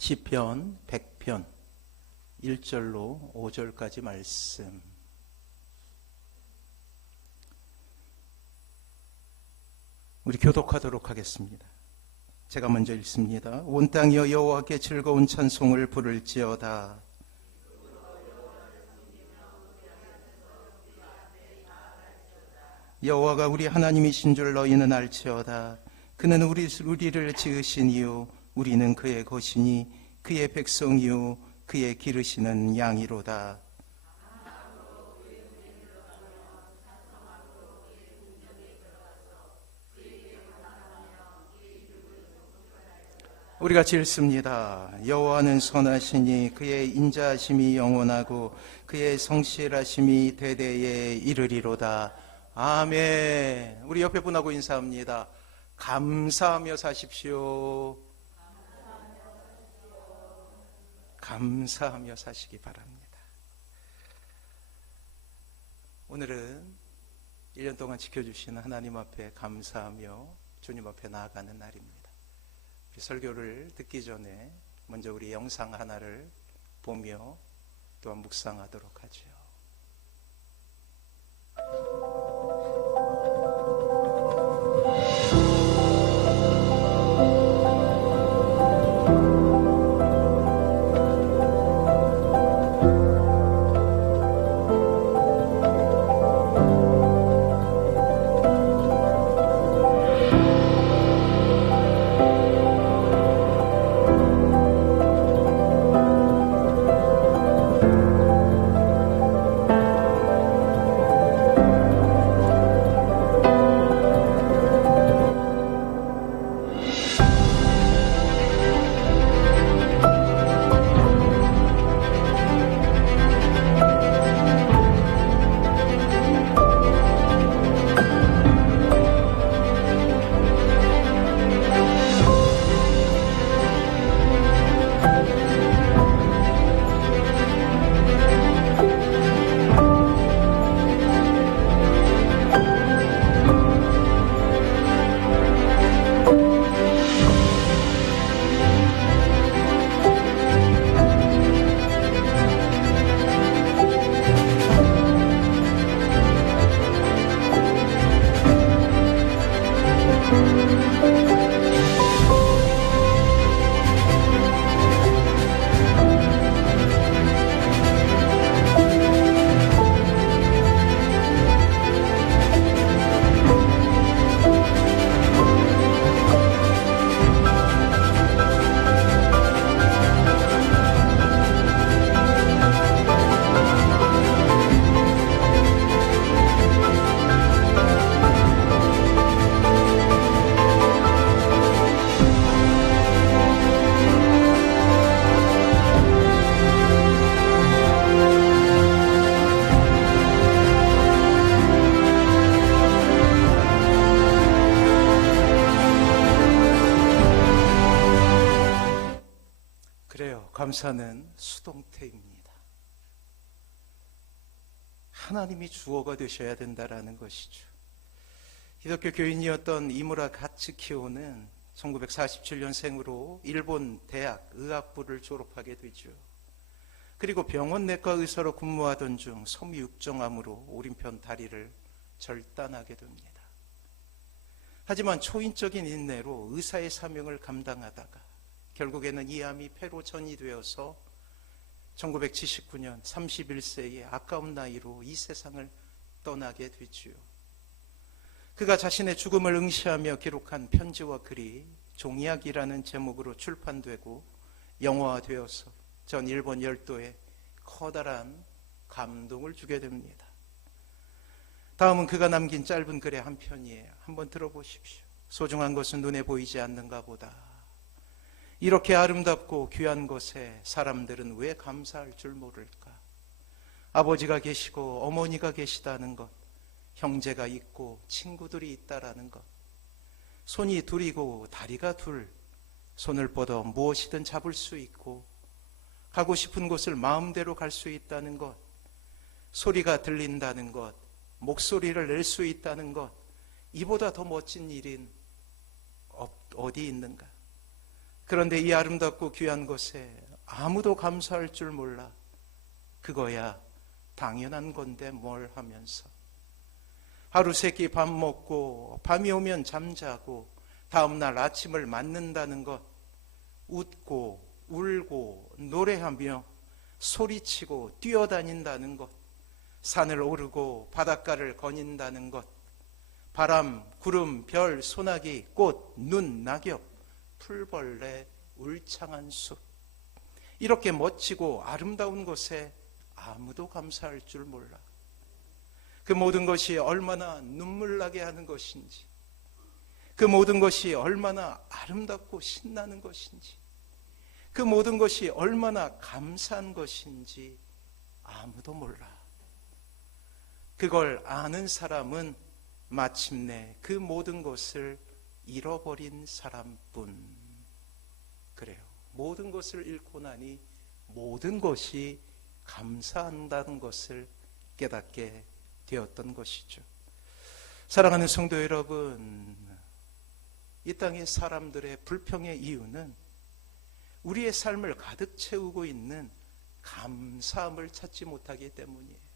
시편 100편 1절로 5절까지 말씀. 우리 교독하도록 하겠습니다. 제가 먼저 읽습니다. 온 땅이여 여호와께 즐거운 찬송을 부를지어다. 여호와가 우리 하나님이신 줄 너희는 알지어다. 그는 우리를 지으신 이유 우리는 그의 것이니 그의 백성이요 그의 기르시는 양이로다. 우리가 읽습니다. 여호와는 선하시니 그의 인자하심이 영원하고 그의 성실하심이 대대에 이르리로다. 아멘. 우리 옆에 분하고 인사합니다. 감사하며 사십시오. 감사하며 사시기 바랍니다. 오늘은 1년 동안 지켜주시는 하나님 앞에 감사하며 주님 앞에 나아가는 날입니다. 우리 설교를 듣기 전에 먼저 우리 영상 하나를 보며 또한 묵상하도록 하죠. 감사는 수동태입니다. 하나님이 주어가 되셔야 된다라는 것이죠. 기독교 교인이었던 이무라 가츠키오는 1947년생으로 일본 대학 의학부를 졸업하게 되죠. 그리고 병원 내과 의사로 근무하던 중 섬유육정암으로 오른편 다리를 절단하게 됩니다. 하지만 초인적인 인내로 의사의 사명을 감당하다가 결국에는 이 암이 폐로 전이되어서 1979년 31세의 아까운 나이로 이 세상을 떠나게 되지요. 그가 자신의 죽음을 응시하며 기록한 편지와 글이 종이약이라는 제목으로 출판되고 영화화되어서 전 일본 열도에 커다란 감동을 주게 됩니다. 다음은 그가 남긴 짧은 글의 한 편이에요. 한번 들어보십시오. 소중한 것은 눈에 보이지 않는가 보다. 이렇게 아름답고 귀한 것에 사람들은 왜 감사할 줄 모를까? 아버지가 계시고 어머니가 계시다는 것, 형제가 있고 친구들이 있다라는 것, 손이 둘이고 다리가 둘, 손을 뻗어 무엇이든 잡을 수 있고 가고 싶은 곳을 마음대로 갈 수 있다는 것, 소리가 들린다는 것, 목소리를 낼 수 있다는 것, 이보다 더 멋진 일인 어디 있는가? 그런데 이 아름답고 귀한 것에 아무도 감사할 줄 몰라. 그거야 당연한 건데 뭘 하면서. 하루 세끼 밥 먹고 밤이 오면 잠자고 다음날 아침을 맞는다는 것, 웃고 울고 노래하며 소리치고 뛰어다닌다는 것, 산을 오르고 바닷가를 거닌다는 것, 바람, 구름, 별, 소나기, 꽃, 눈, 낙엽, 풀벌레, 울창한 숲, 이렇게 멋지고 아름다운 것에 아무도 감사할 줄 몰라. 그 모든 것이 얼마나 눈물나게 하는 것인지, 그 모든 것이 얼마나 아름답고 신나는 것인지, 그 모든 것이 얼마나 감사한 것인지 아무도 몰라. 그걸 아는 사람은 마침내 그 모든 것을 잃어버린 사람뿐. 그래요. 모든 것을 잃고 나니 모든 것이 감사한다는 것을 깨닫게 되었던 것이죠. 사랑하는 성도 여러분, 이 땅의 사람들의 불평의 이유는 우리의 삶을 가득 채우고 있는 감사함을 찾지 못하기 때문이에요.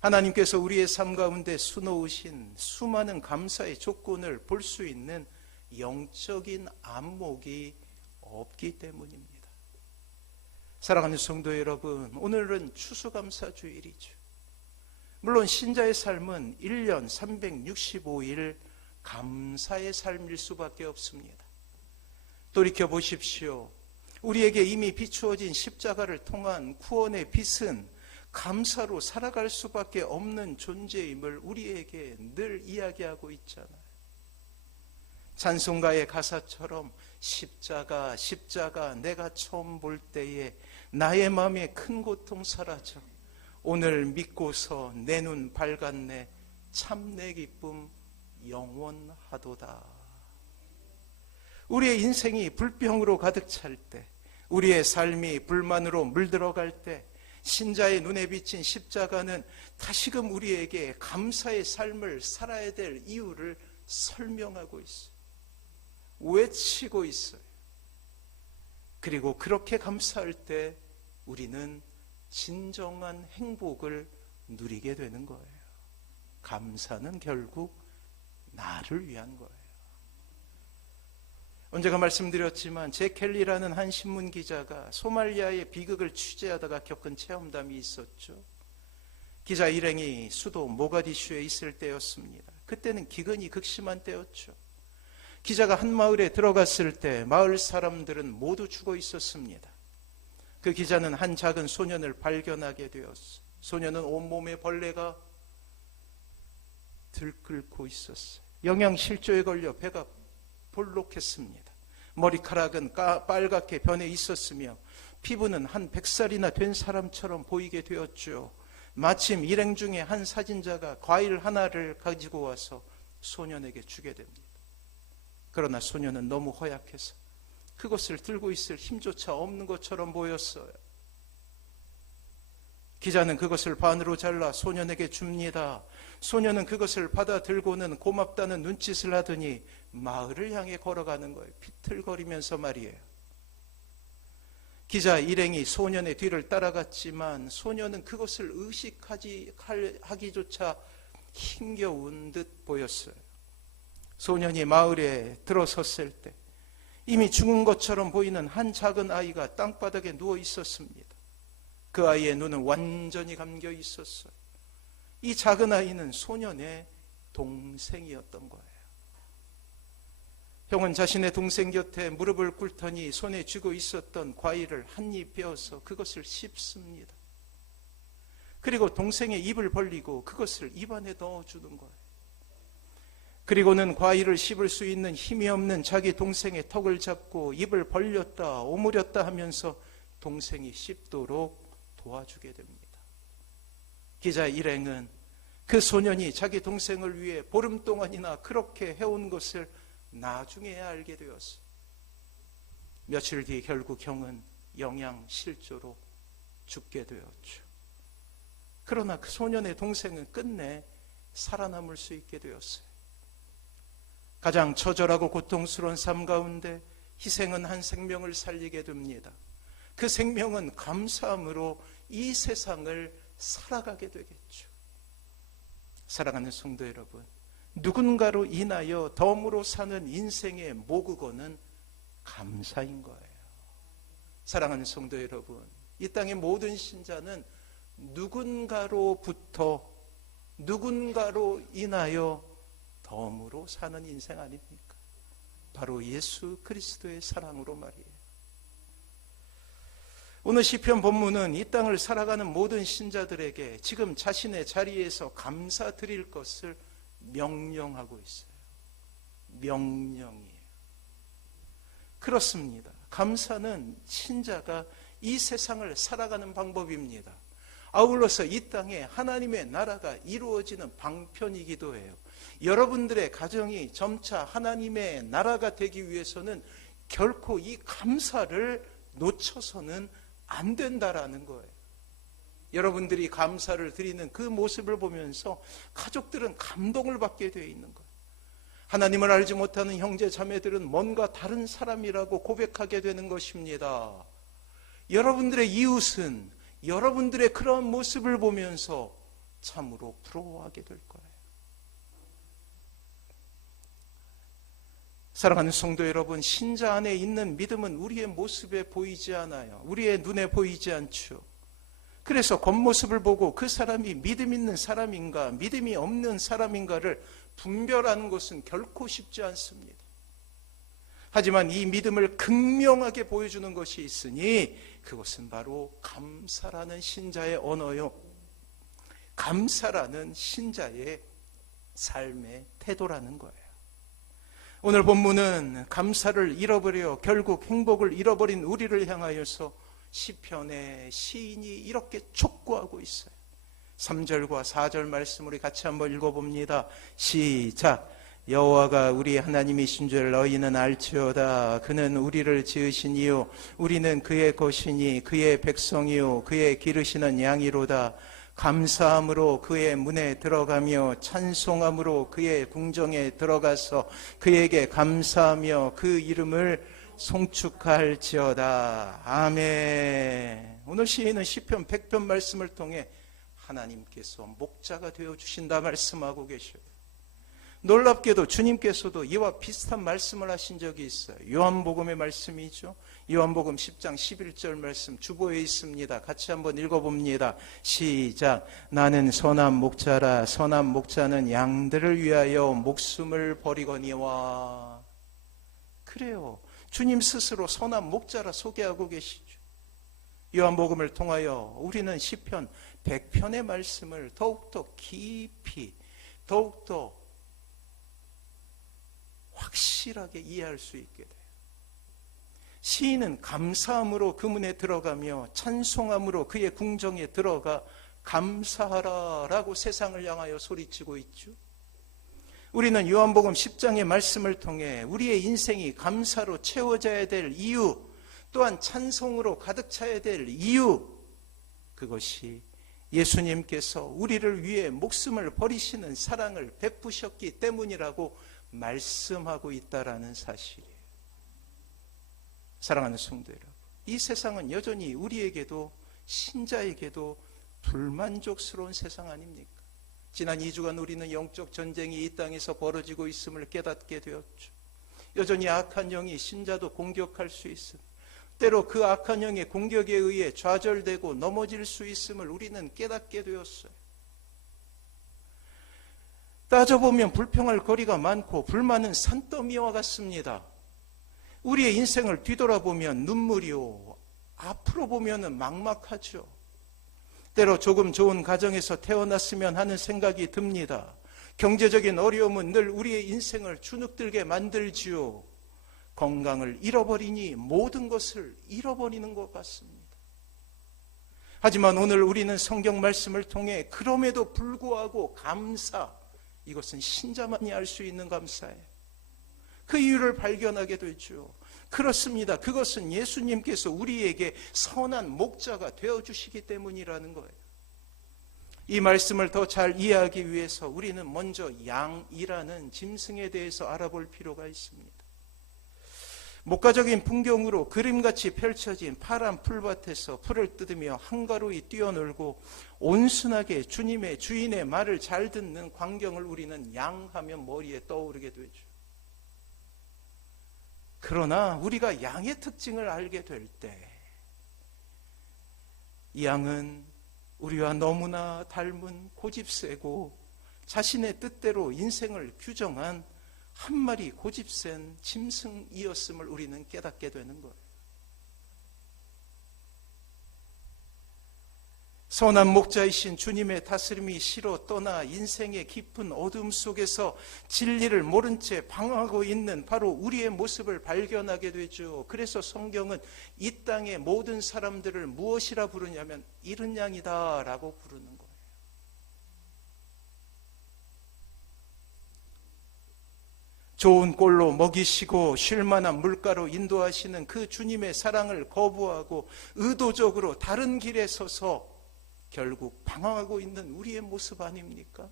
하나님께서 우리의 삶 가운데 수놓으신 수많은 감사의 조건을 볼 수 있는 영적인 안목이 없기 때문입니다. 사랑하는 성도 여러분, 오늘은 추수감사주일이죠. 물론 신자의 삶은 1년 365일 감사의 삶일 수밖에 없습니다. 돌이켜 보십시오. 우리에게 이미 비추어진 십자가를 통한 구원의 빛은 감사로 살아갈 수밖에 없는 존재임을 우리에게 늘 이야기하고 있잖아요. 찬송가의 가사처럼 십자가 십자가 내가 처음 볼 때에 나의 마음에 큰 고통 사라져 오늘 믿고서 내 눈 밝았네 참 내 기쁨 영원하도다. 우리의 인생이 불병으로 가득 찰 때, 우리의 삶이 불만으로 물들어갈 때 신자의 눈에 비친 십자가는 다시금 우리에게 감사의 삶을 살아야 될 이유를 설명하고 있어요. 외치고 있어요. 그리고 그렇게 감사할 때 우리는 진정한 행복을 누리게 되는 거예요. 감사는 결국 나를 위한 거예요. 언제가 말씀드렸지만 제 켈리라는 한 신문 기자가 소말리아의 비극을 취재하다가 겪은 체험담이 있었죠. 기자 일행이 수도 모가디슈에 있을 때였습니다. 그때는 기근이 극심한 때였죠. 기자가 한 마을에 들어갔을 때 마을 사람들은 모두 죽어 있었습니다. 그 기자는 한 작은 소년을 발견하게 되었어요. 소년은 온몸에 벌레가 들끓고 있었어요. 영양실조에 걸려 배가 볼록했습니다. 머리카락은 빨갛게 변해 있었으며 피부는 한 100살이나 된 사람처럼 보이게 되었죠. 마침 일행 중에 한 사진자가 과일 하나를 가지고 와서 소년에게 주게 됩니다. 그러나 소년은 너무 허약해서 그것을 들고 있을 힘조차 없는 것처럼 보였어요. 기자는 그것을 반으로 잘라 소년에게 줍니다. 소년은 그것을 받아 들고는 고맙다는 눈짓을 하더니 마을을 향해 걸어가는 거예요. 비틀거리면서 말이에요. 기자 일행이 소년의 뒤를 따라갔지만 소년은 그것을 의식하기조차 힘겨운 듯 보였어요. 소년이 마을에 들어섰을 때 이미 죽은 것처럼 보이는 한 작은 아이가 땅바닥에 누워 있었습니다. 그 아이의 눈은 완전히 감겨 있었어요. 이 작은 아이는 소년의 동생이었던 거예요. 형은 자신의 동생 곁에 무릎을 꿇더니 손에 쥐고 있었던 과일을 한 입 베어서 그것을 씹습니다. 그리고 동생의 입을 벌리고 그것을 입안에 넣어주는 거예요. 그리고는 과일을 씹을 수 있는 힘이 없는 자기 동생의 턱을 잡고 입을 벌렸다 오므렸다 하면서 동생이 씹도록 도와주게 됩니다. 기자 일행은 그 소년이 자기 동생을 위해 보름 동안이나 그렇게 해온 것을 나중에야 알게 되었어요. 며칠 뒤 결국 형은 영양실조로 죽게 되었죠. 그러나 그 소년의 동생은 끝내 살아남을 수 있게 되었어요. 가장 처절하고 고통스러운 삶 가운데 희생은 한 생명을 살리게 됩니다. 그 생명은 감사함으로 이 세상을 살아가게 되겠죠. 사랑하는 성도 여러분, 누군가로 인하여 덤으로 사는 인생의 모국어는 감사인 거예요. 사랑하는 성도 여러분, 이 땅의 모든 신자는 누군가로부터, 누군가로 인하여 덤으로 사는 인생 아닙니까? 바로 예수 그리스도의 사랑으로 말이에요. 오늘 시편 본문은 이 땅을 살아가는 모든 신자들에게 지금 자신의 자리에서 감사드릴 것을 명령하고 있어요. 명령이에요. 그렇습니다. 감사는 신자가 이 세상을 살아가는 방법입니다. 아울러서 이 땅에 하나님의 나라가 이루어지는 방편이기도 해요. 여러분들의 가정이 점차 하나님의 나라가 되기 위해서는 결코 이 감사를 놓쳐서는 안 된다라는 거예요. 여러분들이 감사를 드리는 그 모습을 보면서 가족들은 감동을 받게 되어 있는 거예요. 하나님을 알지 못하는 형제 자매들은 뭔가 다른 사람이라고 고백하게 되는 것입니다. 여러분들의 이웃은 여러분들의 그런 모습을 보면서 참으로 부러워하게 될 거예요. 사랑하는 성도 여러분, 신자 안에 있는 믿음은 우리의 모습에 보이지 않아요. 우리의 눈에 보이지 않죠. 그래서 겉모습을 보고 그 사람이 믿음 있는 사람인가 믿음이 없는 사람인가를 분별하는 것은 결코 쉽지 않습니다. 하지만 이 믿음을 극명하게 보여주는 것이 있으니 그것은 바로 감사라는 신자의 언어요. 감사라는 신자의 삶의 태도라는 거예요. 오늘 본문은 감사를 잃어버려 결국 행복을 잃어버린 우리를 향하여서 시편의 시인이 이렇게 촉구하고 있어요. 3절과 4절 말씀 우리 같이 한번 읽어봅니다. 시작. 여호와가 우리 하나님이신 줄 너희는 알지어다. 그는 우리를 지으신 이요 우리는 그의 것이니 그의 백성이요 그의 기르시는 양이로다. 감사함으로 그의 문에 들어가며 찬송함으로 그의 궁정에 들어가서 그에게 감사하며 그 이름을 송축할지어다. 아멘. 오늘 시인은 시편 100편 말씀을 통해 하나님께서 목자가 되어주신다 말씀하고 계셔요. 놀랍게도 주님께서도 이와 비슷한 말씀을 하신 적이 있어요. 요한복음의 말씀이죠. 요한복음 10장 11절 말씀 주보에 있습니다. 같이 한번 읽어봅니다. 시작. 나는 선한 목자라. 선한 목자는 양들을 위하여 목숨을 버리거니와. 그래요. 주님 스스로 선한 목자라 소개하고 계시죠. 요한복음을 통하여 우리는 시편 100편의 말씀을 더욱더 깊이 더욱더 확실하게 이해할 수 있게 돼요. 시인은 감사함으로 그 문에 들어가며 찬송함으로 그의 궁정에 들어가 감사하라 라고 세상을 향하여 소리치고 있죠. 우리는 요한복음 10장의 말씀을 통해 우리의 인생이 감사로 채워져야 될 이유, 또한 찬송으로 가득 차야 될 이유, 그것이 예수님께서 우리를 위해 목숨을 버리시는 사랑을 베푸셨기 때문이라고 말씀하고 있다라는 사실이에요. 사랑하는 성도 여러분, 이 세상은 여전히 우리에게도 신자에게도 불만족스러운 세상 아닙니까? 지난 2주간 우리는 영적 전쟁이 이 땅에서 벌어지고 있음을 깨닫게 되었죠. 여전히 악한 영이 신자도 공격할 수 있습니다. 때로 그 악한 영의 공격에 의해 좌절되고 넘어질 수 있음을 우리는 깨닫게 되었어요. 따져보면 불평할 거리가 많고 불만은 산더미와 같습니다. 우리의 인생을 뒤돌아보면 눈물이요, 앞으로 보면 막막하죠. 때로 조금 좋은 가정에서 태어났으면 하는 생각이 듭니다. 경제적인 어려움은 늘 우리의 인생을 주눅들게 만들지요. 건강을 잃어버리니 모든 것을 잃어버리는 것 같습니다. 하지만 오늘 우리는 성경 말씀을 통해 그럼에도 불구하고 감사, 이것은 신자만이 알 수 있는 감사예요. 그 이유를 발견하게 되죠. 그렇습니다. 그것은 예수님께서 우리에게 선한 목자가 되어주시기 때문이라는 거예요. 이 말씀을 더 잘 이해하기 위해서 우리는 먼저 양이라는 짐승에 대해서 알아볼 필요가 있습니다. 목가적인 풍경으로 그림같이 펼쳐진 파란 풀밭에서 풀을 뜯으며 한가로이 뛰어놀고 온순하게 주님의 주인의 말을 잘 듣는 광경을 우리는 양하면 머리에 떠오르게 되죠. 그러나 우리가 양의 특징을 알게 될 때 이 양은 우리와 너무나 닮은 고집세고 자신의 뜻대로 인생을 규정한 한 마리 고집센 짐승이었음을 우리는 깨닫게 되는 거예요. 선한 목자이신 주님의 다스림이 실어 떠나 인생의 깊은 어둠 속에서 진리를 모른 채 방황하고 있는 바로 우리의 모습을 발견하게 되죠. 그래서 성경은 이 땅의 모든 사람들을 무엇이라 부르냐면 이른 양이다 라고 부르는 거예요. 좋은 꼴로 먹이시고 쉴만한 물가로 인도하시는 그 주님의 사랑을 거부하고 의도적으로 다른 길에 서서 결국 방황하고 있는 우리의 모습 아닙니까?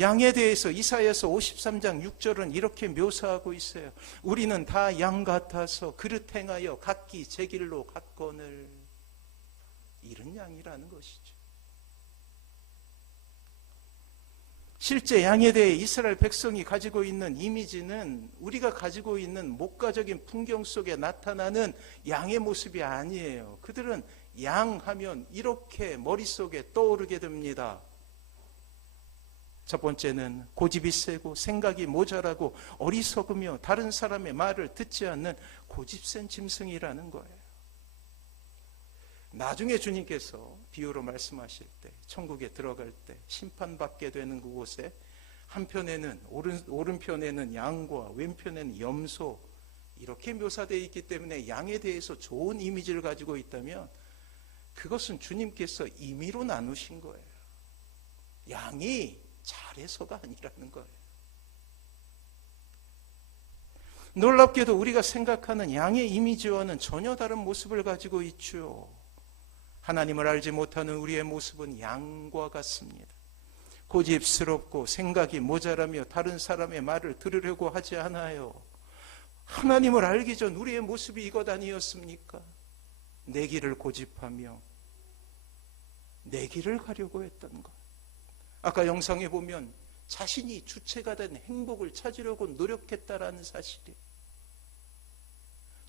양에 대해서 이사야서 53장 6절은 이렇게 묘사하고 있어요. 우리는 다 양 같아서 그릇 행하여 각기 제 길로 갔거늘. 이런 양이라는 것이죠. 실제 양에 대해 이스라엘 백성이 가지고 있는 이미지는 우리가 가지고 있는 목가적인 풍경 속에 나타나는 양의 모습이 아니에요. 그들은 양 하면 이렇게 머릿속에 떠오르게 됩니다. 첫 번째는 고집이 세고 생각이 모자라고 어리석으며 다른 사람의 말을 듣지 않는 고집센 짐승이라는 거예요. 나중에 주님께서 비유로 말씀하실 때 천국에 들어갈 때 심판받게 되는 그곳에 한편에는 오른편에는 양과 왼편에는 염소 이렇게 묘사되어 있기 때문에 양에 대해서 좋은 이미지를 가지고 있다면 그것은 주님께서 임의로 나누신 거예요. 양이 잘해서가 아니라는 거예요. 놀랍게도 우리가 생각하는 양의 이미지와는 전혀 다른 모습을 가지고 있죠. 하나님을 알지 못하는 우리의 모습은 양과 같습니다. 고집스럽고 생각이 모자라며 다른 사람의 말을 들으려고 하지 않아요. 하나님을 알기 전 우리의 모습이 이것 아니었습니까? 내 길을 고집하며 내 길을 가려고 했던 것. 아까 영상에 보면 자신이 주체가 된 행복을 찾으려고 노력했다라는 사실이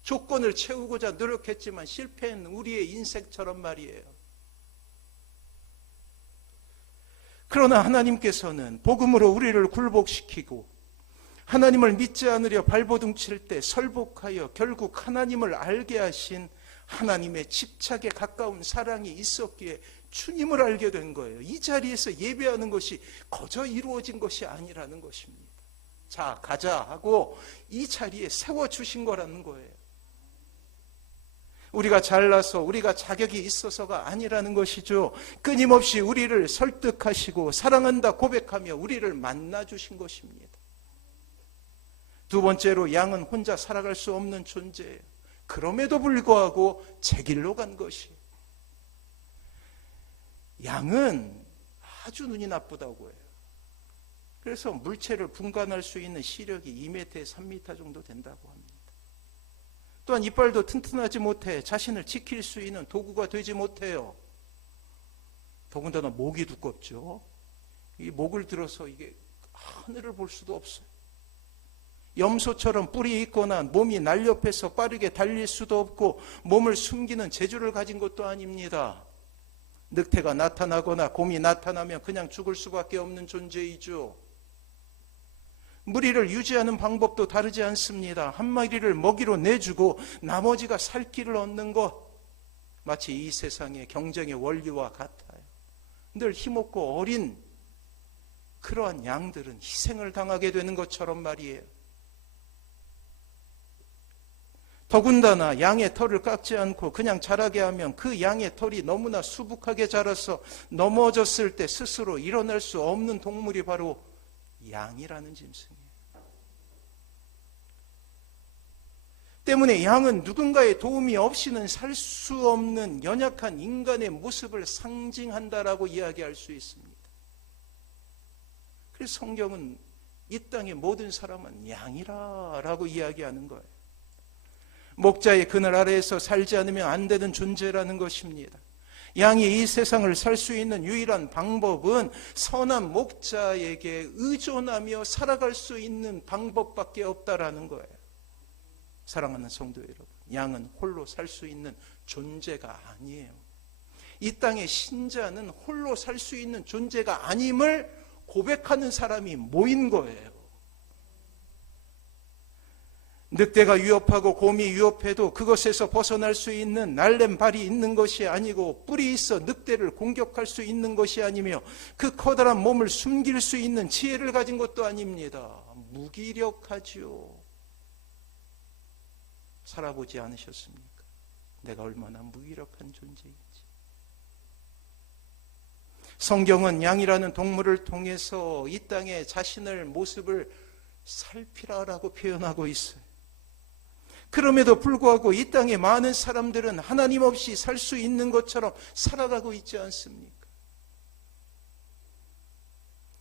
조건을 채우고자 노력했지만 실패한 우리의 인생처럼 말이에요. 그러나 하나님께서는 복음으로 우리를 굴복시키고 하나님을 믿지 않으려 발버둥 칠 때 설복하여 결국 하나님을 알게 하신 하나님의 집착에 가까운 사랑이 있었기에 주님을 알게 된 거예요. 이 자리에서 예배하는 것이 거저 이루어진 것이 아니라는 것입니다. 자, 가자 하고 이 자리에 세워주신 거라는 거예요. 우리가 잘나서 우리가 자격이 있어서가 아니라는 것이죠. 끊임없이 우리를 설득하시고 사랑한다 고백하며 우리를 만나주신 것입니다. 두 번째로 양은 혼자 살아갈 수 없는 존재예요. 그럼에도 불구하고 제 길로 간 것이에요. 양은 아주 눈이 나쁘다고 해요. 그래서 물체를 분간할 수 있는 시력이 2m에서 3m 정도 된다고 합니다. 또한 이빨도 튼튼하지 못해 자신을 지킬 수 있는 도구가 되지 못해요. 더군다나 목이 두껍죠. 이 목을 들어서 이게 하늘을 볼 수도 없어요. 염소처럼 뿔이 있거나 몸이 날렵해서 빠르게 달릴 수도 없고 몸을 숨기는 재주를 가진 것도 아닙니다. 늑대가 나타나거나 곰이 나타나면 그냥 죽을 수밖에 없는 존재이죠. 무리를 유지하는 방법도 다르지 않습니다. 한 마리를 먹이로 내주고 나머지가 살 길을 얻는 것, 마치 이 세상의 경쟁의 원리와 같아요. 늘 힘없고 어린 그러한 양들은 희생을 당하게 되는 것처럼 말이에요. 더군다나 양의 털을 깎지 않고 그냥 자라게 하면 그 양의 털이 너무나 수북하게 자라서 넘어졌을 때 스스로 일어날 수 없는 동물이 바로 양이라는 짐승이에요. 때문에 양은 누군가의 도움이 없이는 살 수 없는 연약한 인간의 모습을 상징한다라고 이야기할 수 있습니다. 그래서 성경은 이 땅의 모든 사람은 양이라 라고 이야기하는 거예요. 목자의 그늘 아래에서 살지 않으면 안 되는 존재라는 것입니다. 양이 이 세상을 살 수 있는 유일한 방법은 선한 목자에게 의존하며 살아갈 수 있는 방법밖에 없다라는 거예요. 사랑하는 성도 여러분, 양은 홀로 살 수 있는 존재가 아니에요. 이 땅의 신자는 홀로 살 수 있는 존재가 아님을 고백하는 사람이 모인 거예요. 늑대가 위협하고 곰이 위협해도 그것에서 벗어날 수 있는 날랜 발이 있는 것이 아니고 뿔이 있어 늑대를 공격할 수 있는 것이 아니며 그 커다란 몸을 숨길 수 있는 지혜를 가진 것도 아닙니다. 무기력하지요. 살아보지 않으셨습니까? 내가 얼마나 무기력한 존재인지. 성경은 양이라는 동물을 통해서 이 땅에 자신의 모습을 살피라라고 표현하고 있어요. 그럼에도 불구하고 이 땅의 많은 사람들은 하나님 없이 살 수 있는 것처럼 살아가고 있지 않습니까?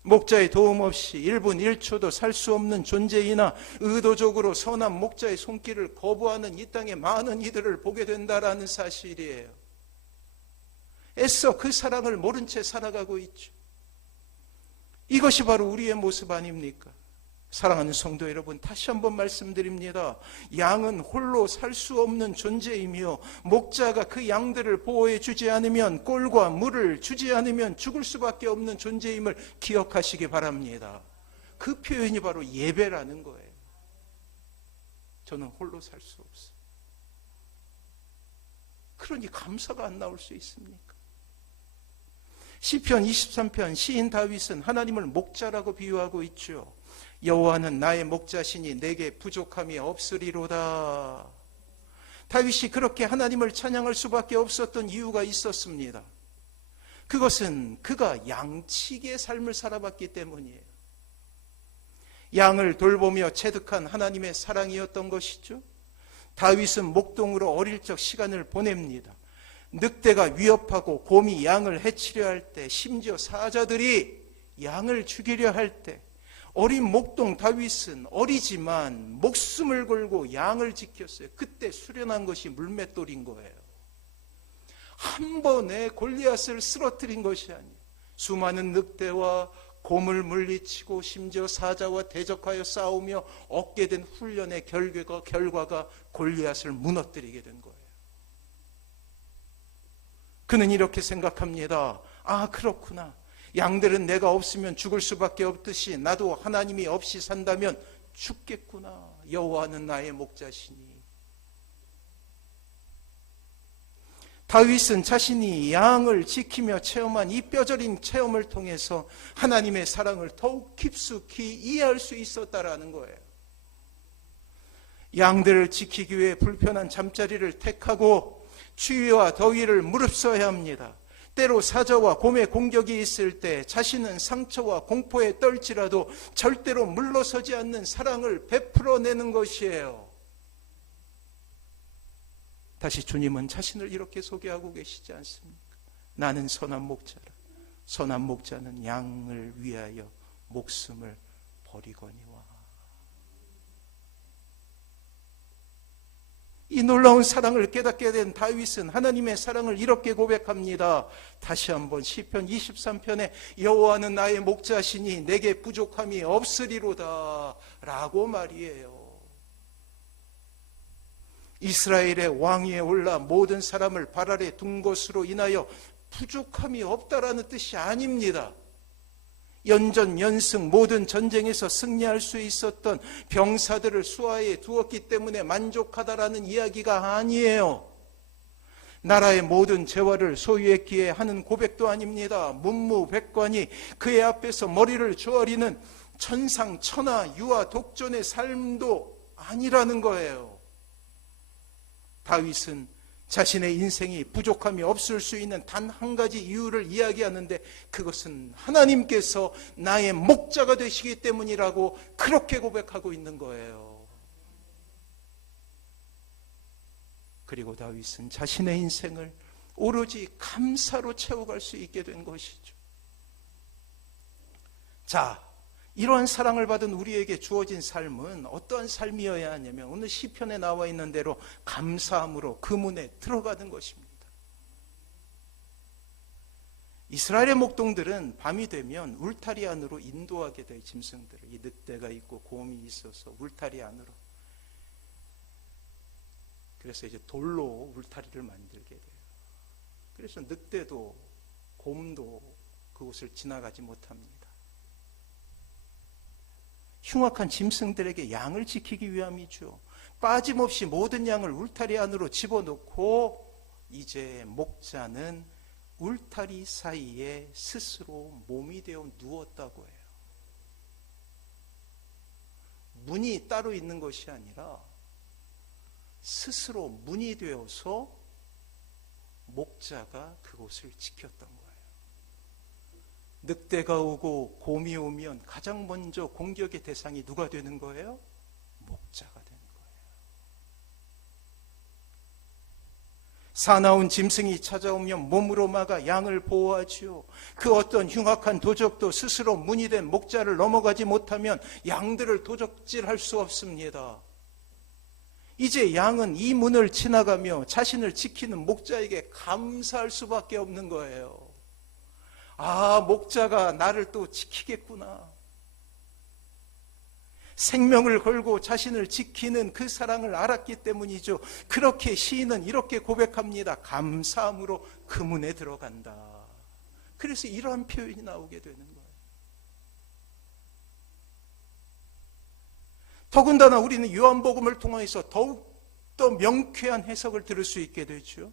목자의 도움 없이 1분 1초도 살 수 없는 존재이나 의도적으로 선한 목자의 손길을 거부하는 이 땅의 많은 이들을 보게 된다라는 사실이에요. 애써 그 사랑을 모른 채 살아가고 있죠. 이것이 바로 우리의 모습 아닙니까? 사랑하는 성도 여러분, 다시 한번 말씀드립니다. 양은 홀로 살 수 없는 존재이며 목자가 그 양들을 보호해 주지 않으면, 꼴과 물을 주지 않으면 죽을 수밖에 없는 존재임을 기억하시기 바랍니다. 그 표현이 바로 예배라는 거예요. 저는 홀로 살 수 없어요. 그러니 감사가 안 나올 수 있습니까? 시편 23편 시인 다윗은 하나님을 목자라고 비유하고 있죠. 여호와는 나의 목자시니 내게 부족함이 없으리로다. 다윗이 그렇게 하나님을 찬양할 수밖에 없었던 이유가 있었습니다. 그것은 그가 양치기의 삶을 살아봤기 때문이에요. 양을 돌보며 체득한 하나님의 사랑이었던 것이죠. 다윗은 목동으로 어릴 적 시간을 보냅니다. 늑대가 위협하고 곰이 양을 해치려 할 때, 심지어 사자들이 양을 죽이려 할 때 어린 목동 다윗은 어리지만 목숨을 걸고 양을 지켰어요. 그때 수련한 것이 물맷돌인 거예요. 한 번에 골리앗을 쓰러뜨린 것이 아니에요. 수많은 늑대와 곰을 물리치고 심지어 사자와 대적하여 싸우며 얻게 된 훈련의 결과가 골리앗을 무너뜨리게 된 거예요. 그는 이렇게 생각합니다. 아, 그렇구나. 양들은 내가 없으면 죽을 수밖에 없듯이 나도 하나님이 없이 산다면 죽겠구나. 여호와는 나의 목자시니. 다윗은 자신이 양을 지키며 체험한 이 뼈저린 체험을 통해서 하나님의 사랑을 더욱 깊숙이 이해할 수 있었다라는 거예요. 양들을 지키기 위해 불편한 잠자리를 택하고 추위와 더위를 무릅써야 합니다. 때로 사자와 곰의 공격이 있을 때 자신은 상처와 공포에 떨지라도 절대로 물러서지 않는 사랑을 베풀어내는 것이에요. 다시 주님은 자신을 이렇게 소개하고 계시지 않습니까? 나는 선한 목자라. 선한 목자는 양을 위하여 목숨을 버리거니와. 이 놀라운 사랑을 깨닫게 된 다윗은 하나님의 사랑을 이렇게 고백합니다. 다시 한번 시편 23편에 여호와는 나의 목자시니 내게 부족함이 없으리로다 라고 말이에요. 이스라엘의 왕위에 올라 모든 사람을 발 아래 둔 것으로 인하여 부족함이 없다라는 뜻이 아닙니다. 연전 연승 모든 전쟁에서 승리할 수 있었던 병사들을 수하에 두었기 때문에 만족하다라는 이야기가 아니에요. 나라의 모든 재화를 소유했기에 하는 고백도 아닙니다. 문무백관이 그의 앞에서 머리를 조아리는 천상천하 유아 독존의 삶도 아니라는 거예요. 다윗은 자신의 인생이 부족함이 없을 수 있는 단 한 가지 이유를 이야기하는데 그것은 하나님께서 나의 목자가 되시기 때문이라고 그렇게 고백하고 있는 거예요. 그리고 다윗은 자신의 인생을 오로지 감사로 채워갈 수 있게 된 것이죠. 자, 이러한 사랑을 받은 우리에게 주어진 삶은 어떠한 삶이어야 하냐면 오늘 시편에 나와 있는 대로 감사함으로 그 문에 들어가는 것입니다. 이스라엘의 목동들은 밤이 되면 울타리 안으로 인도하게 돼요. 짐승들을. 이 늑대가 있고 곰이 있어서 울타리 안으로. 그래서 이제 돌로 울타리를 만들게 돼요. 그래서 늑대도 곰도 그곳을 지나가지 못합니다. 흉악한 짐승들에게 양을 지키기 위함이죠. 빠짐없이 모든 양을 울타리 안으로 집어넣고 이제 목자는 울타리 사이에 스스로 몸이 되어 누웠다고 해요. 문이 따로 있는 것이 아니라 스스로 문이 되어서 목자가 그곳을 지켰던 거예요. 늑대가 오고 곰이 오면 가장 먼저 공격의 대상이 누가 되는 거예요? 목자가 되는 거예요. 사나운 짐승이 찾아오면 몸으로 막아 양을 보호하지요. 그 어떤 흉악한 도적도 스스로 문이 된 목자를 넘어가지 못하면 양들을 도적질할 수 없습니다. 이제 양은 이 문을 지나가며 자신을 지키는 목자에게 감사할 수밖에 없는 거예요. 아, 목자가 나를 또 지키겠구나. 생명을 걸고 자신을 지키는 그 사랑을 알았기 때문이죠. 그렇게 시인은 이렇게 고백합니다. 감사함으로 그 문에 들어간다. 그래서 이러한 표현이 나오게 되는 거예요. 더군다나 우리는 요한복음을 통해서 더욱더 명쾌한 해석을 들을 수 있게 되죠.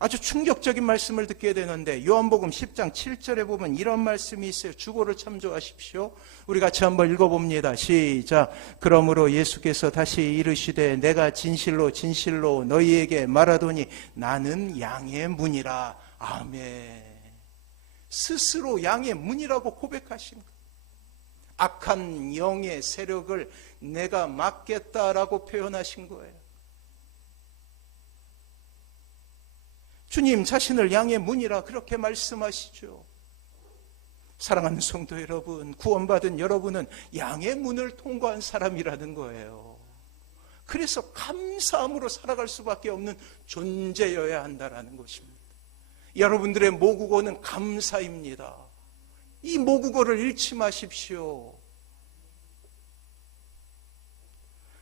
아주 충격적인 말씀을 듣게 되는데 요한복음 10장 7절에 보면 이런 말씀이 있어요. 주보를 참조하십시오. 우리 같이 한번 읽어봅니다. 시작. 그러므로 예수께서 다시 이르시되 내가 진실로 진실로 너희에게 말하더니 나는 양의 문이라. 아멘. 스스로 양의 문이라고 고백하신 거예요. 악한 영의 세력을 내가 막겠다라고 표현하신 거예요. 주님 자신을 양의 문이라 그렇게 말씀하시죠. 사랑하는 성도 여러분, 구원받은 여러분은 양의 문을 통과한 사람이라는 거예요. 그래서 감사함으로 살아갈 수밖에 없는 존재여야 한다는 것입니다. 여러분들의 모국어는 감사입니다. 이 모국어를 잃지 마십시오.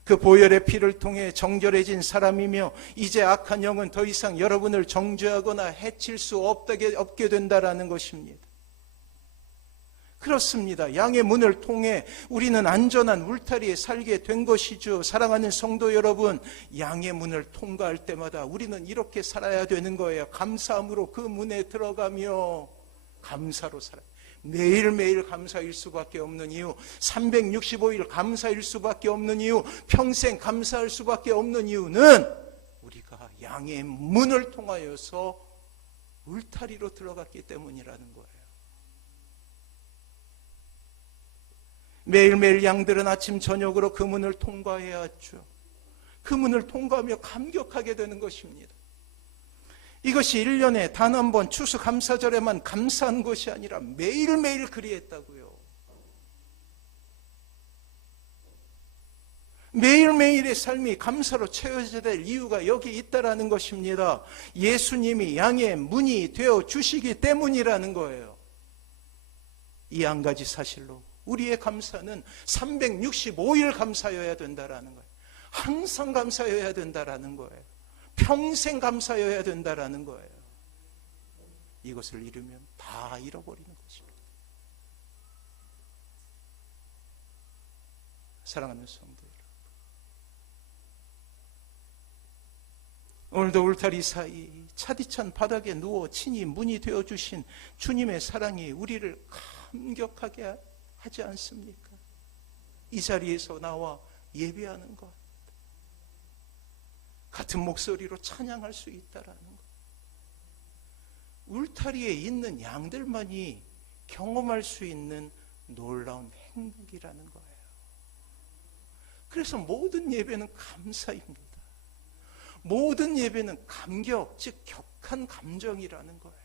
그 보혈의 피를 통해 정결해진 사람이며 이제 악한 영은 더 이상 여러분을 정죄하거나 해칠 수 없게 된다라는 것입니다. 그렇습니다. 양의 문을 통해 우리는 안전한 울타리에 살게 된 것이죠. 사랑하는 성도 여러분, 양의 문을 통과할 때마다 우리는 이렇게 살아야 되는 거예요. 감사함으로 그 문에 들어가며 감사로 살아요. 매일매일 감사일 수밖에 없는 이유, 365일 감사일 수밖에 없는 이유, 평생 감사할 수밖에 없는 이유는 우리가 양의 문을 통하여서 울타리로 들어갔기 때문이라는 거예요. 매일매일 양들은 아침 저녁으로 그 문을 통과해야 하죠. 그 문을 통과하며 감격하게 되는 것입니다. 이것이 1년에 단 한 번 추수감사절에만 감사한 것이 아니라 매일매일 그리했다고요. 매일매일의 삶이 감사로 채워져야 될 이유가 여기 있다라는 것입니다. 예수님이 양의 문이 되어 주시기 때문이라는 거예요. 이 한 가지 사실로 우리의 감사는 365일 감사여야 된다라는 거예요. 항상 감사여야 된다라는 거예요. 평생 감사여야 된다라는 거예요. 이것을 잃으면 다 잃어버리는 것입니다. 사랑하는 성도 여러분, 오늘도 울타리 사이 차디찬 바닥에 누워 친히 문이 되어주신 주님의 사랑이 우리를 감격하게 하지 않습니까? 이 자리에서 나와 예배하는 것, 같은 목소리로 찬양할 수 있다라는 것. 울타리에 있는 양들만이 경험할 수 있는 놀라운 행복이라는 거예요. 그래서 모든 예배는 감사입니다. 모든 예배는 감격, 즉 격한 감정이라는 거예요.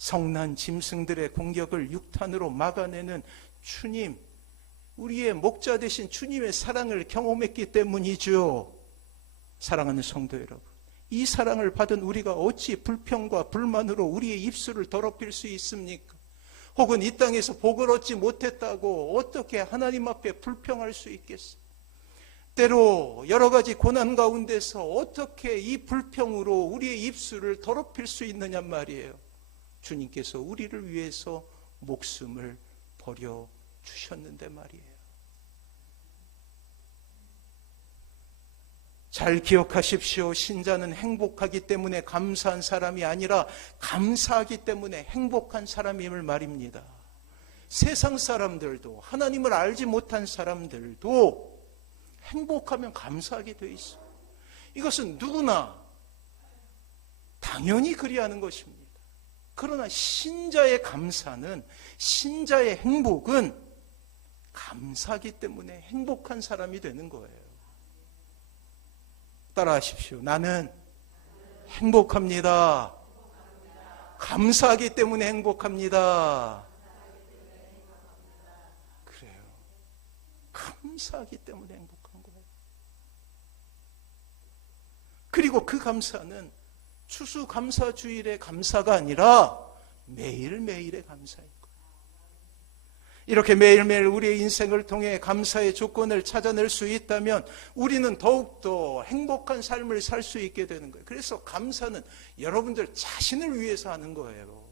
성난 짐승들의 공격을 육탄으로 막아내는 주님, 우리의 목자 되신 주님의 사랑을 경험했기 때문이죠. 사랑하는 성도 여러분, 이 사랑을 받은 우리가 어찌 불평과 불만으로 우리의 입술을 더럽힐 수 있습니까? 혹은 이 땅에서 복을 얻지 못했다고 어떻게 하나님 앞에 불평할 수 있겠어요? 때로 여러 가지 고난 가운데서 어떻게 이 불평으로 우리의 입술을 더럽힐 수 있느냐 말이에요. 주님께서 우리를 위해서 목숨을 버려 주셨는데 말이에요. 잘 기억하십시오. 신자는 행복하기 때문에 감사한 사람이 아니라 감사하기 때문에 행복한 사람임을 말입니다. 세상 사람들도, 하나님을 알지 못한 사람들도 행복하면 감사하게 돼 있어요. 이것은 누구나 당연히 그리하는 것입니다. 그러나 신자의 감사는, 신자의 행복은 감사하기 때문에 행복한 사람이 되는 거예요. 따라하십시오. 나는 행복합니다. 감사하기 때문에 행복합니다. 그래요. 감사하기 때문에 행복한 거예요. 그리고 그 감사는 추수감사주일의 감사가 아니라 매일매일의 감사인 거예요. 이렇게 매일매일 우리의 인생을 통해 감사의 조건을 찾아낼 수 있다면 우리는 더욱더 행복한 삶을 살 수 있게 되는 거예요. 그래서 감사는 여러분들 자신을 위해서 하는 거예요.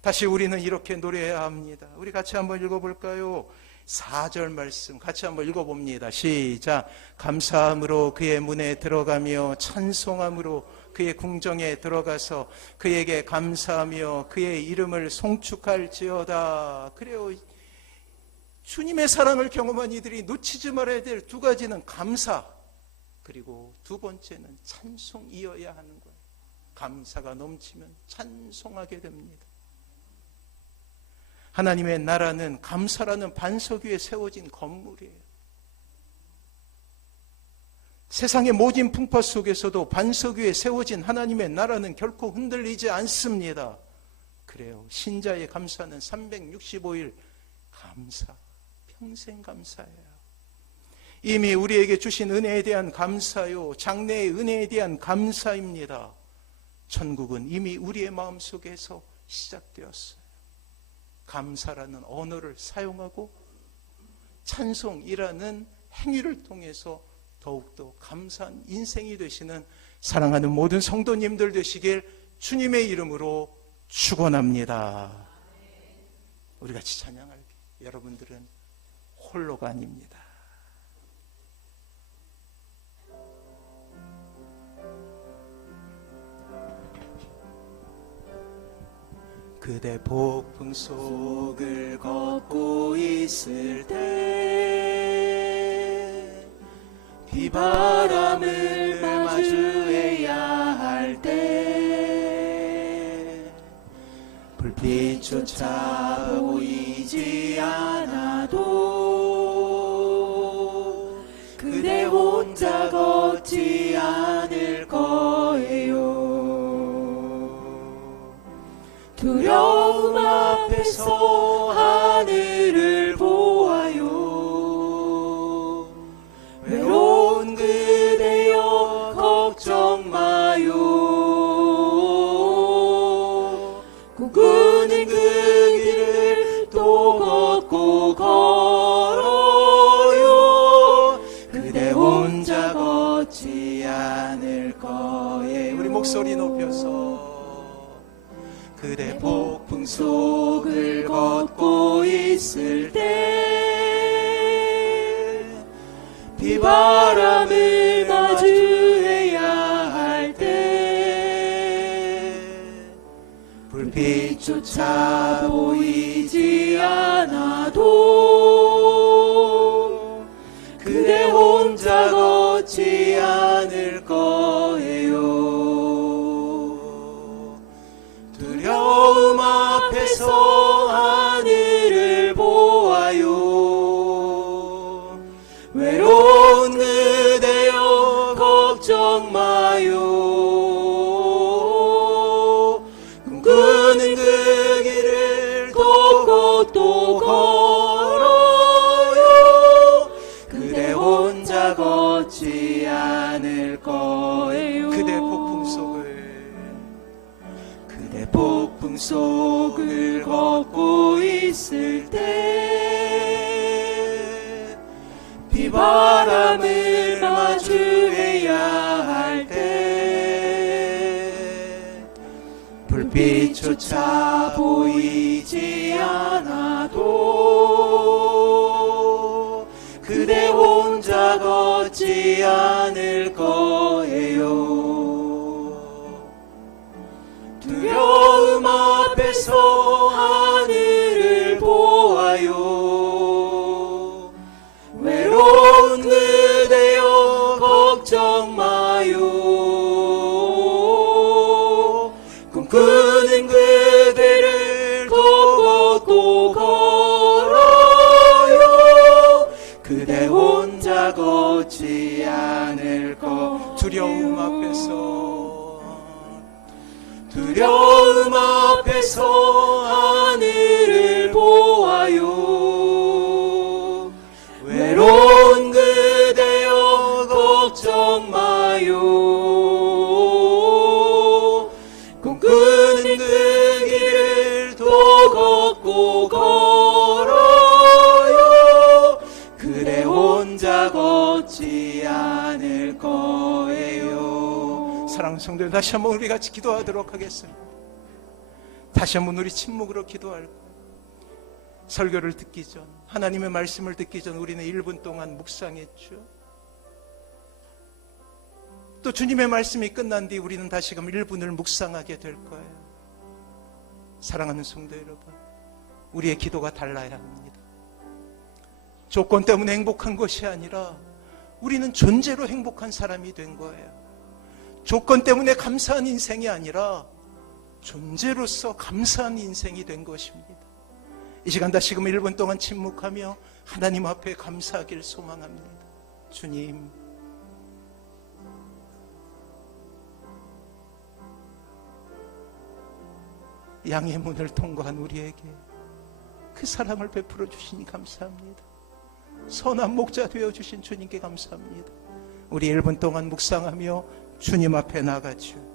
다시 우리는 이렇게 노래해야 합니다. 우리 같이 한번 읽어볼까요? 4절 말씀 같이 한번 읽어봅니다. 시작. 감사함으로 그의 문에 들어가며 찬송함으로 그의 궁정에 들어가서 그에게 감사하며 그의 이름을 송축할지어다. 그래요. 주님의 사랑을 경험한 이들이 놓치지 말아야 될 두 가지는 감사, 그리고 두 번째는 찬송이어야 하는 거예요. 감사가 넘치면 찬송하게 됩니다. 하나님의 나라는 감사라는 반석 위에 세워진 건물이에요. 세상의 모진 풍파 속에서도 반석 위에 세워진 하나님의 나라는 결코 흔들리지 않습니다. 그래요. 신자의 감사는 365일 감사, 평생 감사예요. 이미 우리에게 주신 은혜에 대한 감사요, 장래의 은혜에 대한 감사입니다. 천국은 이미 우리의 마음속에서 시작되었어요. 감사라는 언어를 사용하고 찬송이라는 행위를 통해서 더욱더 감사한 인생이 되시는 사랑하는 모든 성도님들 되시길 주님의 이름으로 축원합니다. 우리 같이 찬양할게요. 여러분들은 홀로가 아닙니다. 그대 폭풍 속을 걷고 있을 때, 비바람을 마주해야 할 때, 불빛조차 보이지 않아도 그대 혼자 걷지 않을 거예요. 두려움 앞에서 하늘을 보아요. 외로운 그대여 걱정 마요. 꿈꾸는 그 길을 또 걷고 걸어요. 그대 혼자 걷지 않을 거예요. 우리 목소리 높여서 그대 폭풍 속을 걷고 있을 때, 비바람을 마주해야 할 때, 불빛조차 보이지 않아도 그대 혼자 걷지 않을 거예요. 두려움 앞에서 하늘을 보아요. 외로운 그대여 걱정 마요. 또 걸어요. 그대 혼자 걷지 않을 거예요. 그대 폭풍 속을 걷고 있을 때, 비바람을 마주해야 할 때, 불빛조차 보이지 않아도 그대 혼자 걷지 않을 거예요. 두려움 앞에서 하늘을 보아요. 외로운 그대여 걱정 마요. 꿈꾸는 그대를 또 걸어요. 그대 혼자 걷지 않을 거. 두려움 앞에서 하늘을 보아요. 외로운 그대여 걱정 마요. 꿈꾸는 그 길을 또 걷고 걸어요. 그대 혼자 걷지 않을 거예요. 사랑하는 성도들, 다시 한번 우리 같이 기도하도록 하겠습니다. 다시 한번 우리 침묵으로 기도할 거예요. 설교를 듣기 전, 하나님의 말씀을 듣기 전 우리는 1분 동안 묵상했죠. 또 주님의 말씀이 끝난 뒤 우리는 다시금 1분을 묵상하게 될 거예요. 사랑하는 성도 여러분, 우리의 기도가 달라야 합니다. 조건 때문에 행복한 것이 아니라 우리는 존재로 행복한 사람이 된 거예요. 조건 때문에 감사한 인생이 아니라 존재로서 감사한 인생이 된 것입니다. 이 시간 다시금 1분 동안 침묵하며 하나님 앞에 감사하길 소망합니다. 주님, 양의 문을 통과한 우리에게 그 사랑을 베풀어 주시니 감사합니다. 선한 목자 되어주신 주님께 감사합니다. 우리 1분 동안 묵상하며 주님 앞에 나가죠.